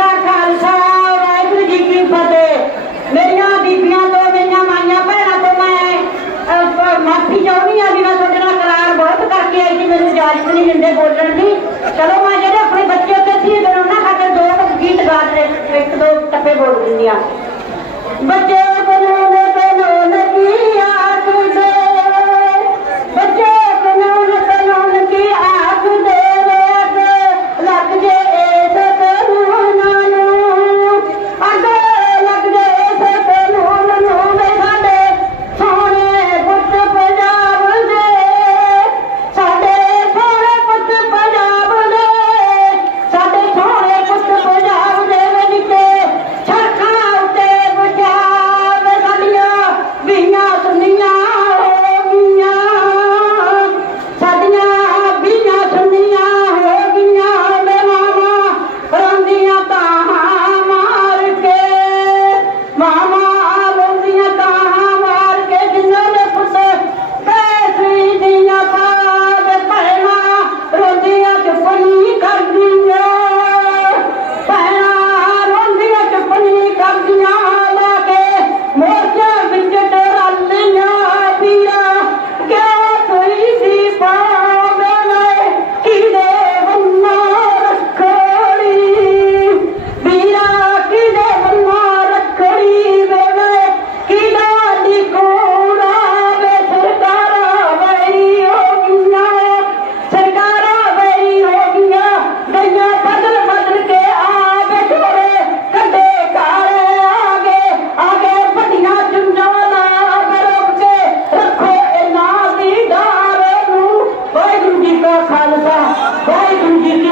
ਦਾ ਖਾਲਸਾ, ਵਾਹਿਗੁਰੂ ਜੀ ਕੀ ਫਤਿਹ। ਮੇਰੀਆਂ ਬੀਬੀਆਂ ਤੋਂ, ਮੇਰੀਆਂ ਮਾਈਆਂ ਭੈਣਾਂ ਤੋਂ ਮੈਂ ਮਾਫੀ ਚਾਹੁੰਦੀ ਆ ਵੀ ਮੈਂ ਤੁਹਾਡੇ ਨਾਲ ਕਰਾਰ ਬਹੁਤ ਕਰਕੇ ਆਈ ਸੀ, ਮੈਨੂੰ ਇਜਾਜ਼ਤ ਨਹੀਂ ਦਿੰਦੇ ਬੋਲਣ ਦੀ। ਚਲੋ ਮੈਂ ਜਿਹੜੇ ਆਪਣੇ ਬੱਚੇ ਉੱਤੇ ਸੀ ਉਹਨਾਂ ਖਾਤਰ ਦੋ ਗੀਤ ਗਾ ਦੇ ਇੱਕ ਦੋ ਟੱਪੇ ਬੋਲ ਦਿੰਦੀ ਆ ਬੱਚੇ ওই দুর্নীতি